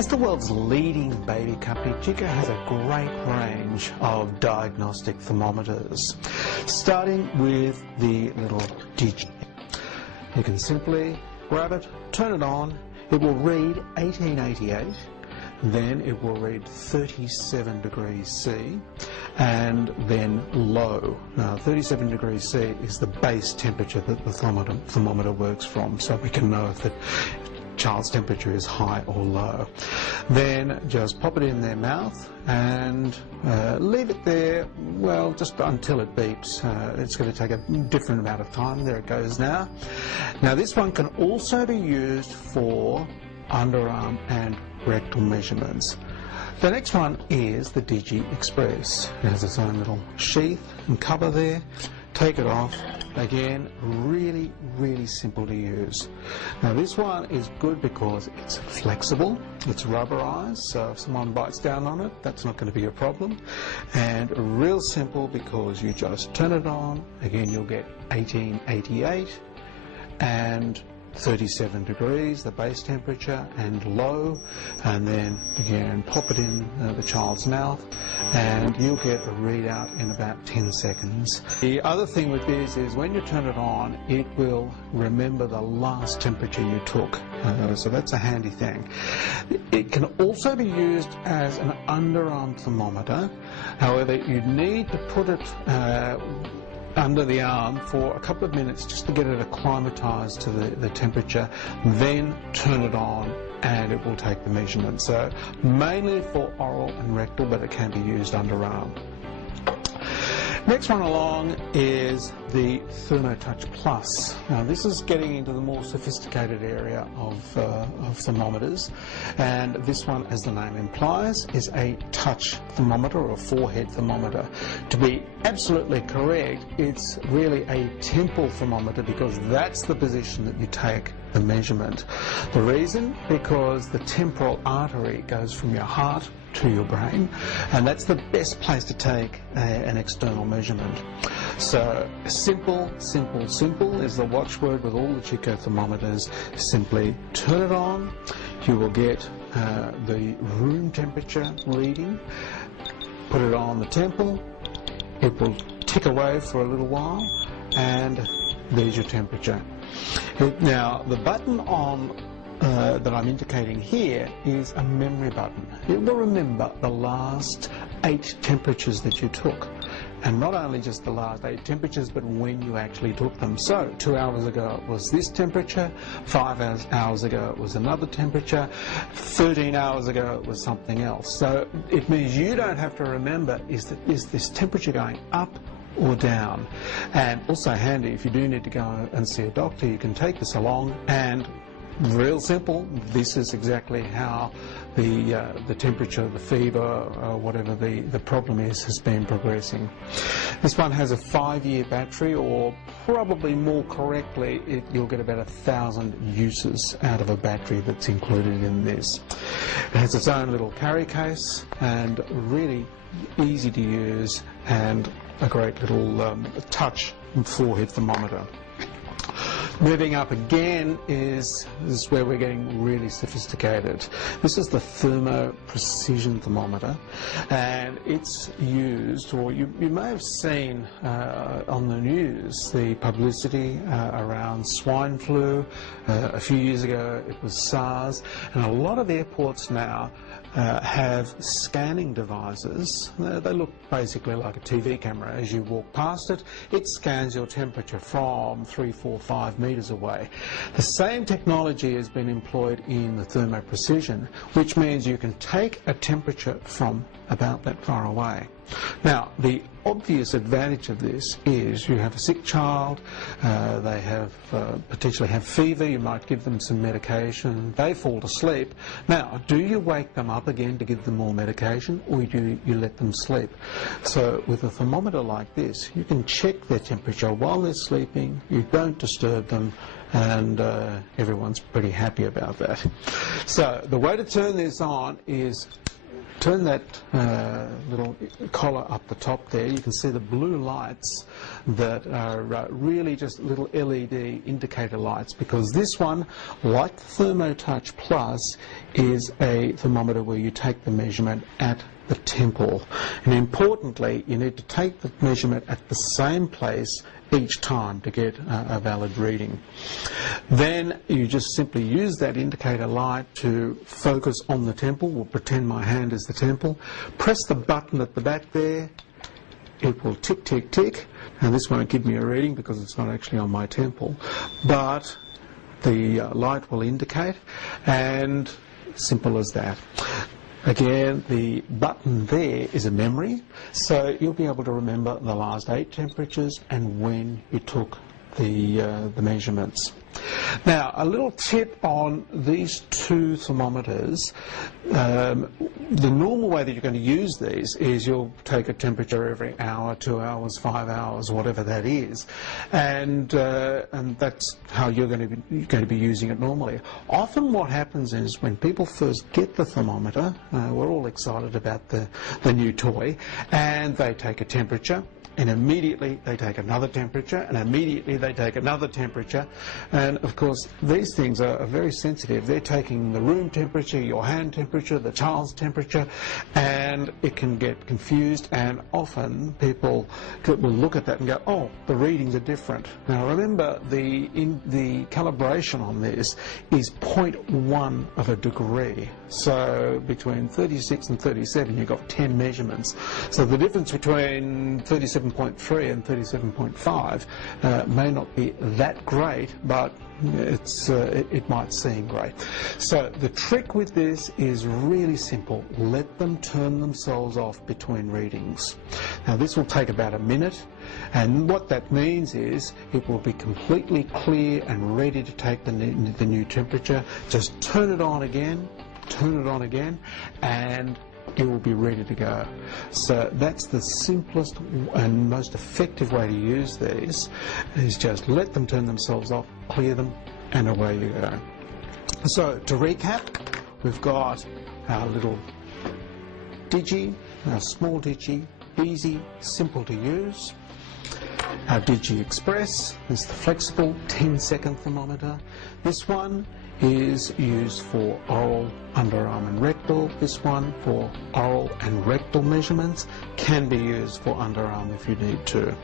As the world's leading baby company, Chicco has a great range of diagnostic thermometers, starting with the little Digi. You can simply grab it, turn it on, it will read 1888, then it will read 37 degrees C, and then low. Now 37 degrees C is the base temperature that the thermometer works from, so we can know if the child's temperature is high or low. Then just pop it in their mouth and leave it there, well, just until it beeps. It's going to take a different amount of time. There it goes now. Now this one can also be used for underarm and rectal measurements. The next one is the Digi Express. It has its own little sheath and cover there. Take it off. Again, really simple to use. Now this one is good because it's flexible, it's rubberized, so if someone bites down on it, that's not going to be a problem. And real simple because you just turn it on. Again, you'll get 1888 and 37 degrees, the base temperature, and low, and then again pop it in the child's mouth and you'll get a readout in about 10 seconds. The other thing with this is when you turn it on, it will remember the last temperature you took, so that's a handy thing. It can also be used as an underarm thermometer. However, you need to put it under the arm for a couple of minutes just to get it acclimatized to the temperature, then turn it on and it will take the measurement. So mainly for oral and rectal, but it can be used underarm. Next one along is the Thermo Touch Plus. Now this is getting into the more sophisticated area of thermometers, and this one, as the name implies, is a touch thermometer or a forehead thermometer. To be absolutely correct, it's really a temple thermometer because that's the position that you take the measurement. The reason? Because the temporal artery goes from your heart to your brain, and that's the best place to take an external measurement. So simple is the watchword with all the Chicco thermometers. Simply turn it on, you will get the room temperature reading, put it on the temple, it will tick away for a little while, and there's your temperature. Now the button on that I'm indicating here is a memory button. It will remember the last 8 temperatures that you took, and not only just the last 8 temperatures, but when you actually took them. So 2 hours ago it was this temperature, 5 hours ago it was another temperature, 13 hours ago it was something else. So it means you don't have to remember, is this temperature going up or down? And also handy, if you do need to go and see a doctor, you can take this along, and real simple, this is exactly how the temperature, the fever, whatever the problem is, has been progressing. This one has a 5-year battery, or probably more correctly, you'll get about 1,000 uses out of a battery that's included in this. It has its own little carry case, and really easy to use, and a great little touch forehead thermometer. Moving up again is where we're getting really sophisticated. This is the Thermo Precision Thermometer, and it's used, or you may have seen on the news the publicity around swine flu. A few years ago it was SARS, and a lot of airports now have scanning devices. They look basically like a TV camera. As you walk past it, it scans your temperature from 3, 4, 5 meters away. The same technology has been employed in the Thermo Precision, which means you can take a temperature from about that far away. Now, the obvious advantage of this is you have a sick child, they have potentially have fever, you might give them some medication, they fall to sleep. Now, do you wake them up again to give them more medication, or do you let them sleep? So with a thermometer like this, you can check their temperature while they're sleeping, you don't disturb them, and everyone's pretty happy about that. So the way to turn this on is turn that little collar up the top there, you can see the blue lights that are really just little LED indicator lights, because this one, like the Thermo Touch Plus, is a thermometer where you take the measurement at the temple. And importantly, you need to take the measurement at the same place each time to get a valid reading. Then you just simply use that indicator light to focus on the temple. We'll pretend my hand is the temple. Press the button at the back there. It will tick, tick, tick. Now this won't give me a reading because it's not actually on my temple, but the light will indicate, and simple as that. Again, the button there is a memory, so you'll be able to remember the last 8 temperatures and when you took the measurements. Now, a little tip on these 2 thermometers. The normal way that you're going to use these is you'll take a temperature every hour, 2 hours, 5 hours, whatever that is, and that's how you're going to be using it normally. Often what happens is when people first get the thermometer, we're all excited about the new toy, and they take a temperature, and immediately they take another temperature, and immediately they take another temperature. And of course these things are very sensitive. They're taking the room temperature, your hand temperature, the child's temperature, and it can get confused, and often people will look at that and go, oh, the readings are different. Now remember, the calibration on this is 0.1 of a degree. So between 36 and 37 you've got 10 measurements. So the difference between 37.3 and 37.5 may not be that great, but it might seem great. So the trick with this is really simple. Let them turn themselves off between readings. Now this will take about a minute, and what that means is it will be completely clear and ready to take the new temperature. Just turn it on again, and it will be ready to go. So that's the simplest and most effective way to use these, is just let them turn themselves off, clear them, and away you go. So to recap, we've got our little Digi, our small Digi, easy, simple to use. Our Digi Express is the flexible 10-second thermometer. This one is used for oral, underarm and rectal. This one for oral and rectal measurements, can be used for underarm if you need to.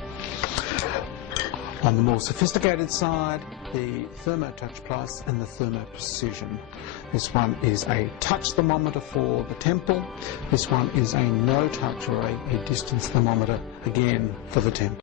On the more sophisticated side, the Thermo Touch Plus and the Thermo Precision. This one is a touch thermometer for the temple. This one is a no touch or a distance thermometer, again for the temple.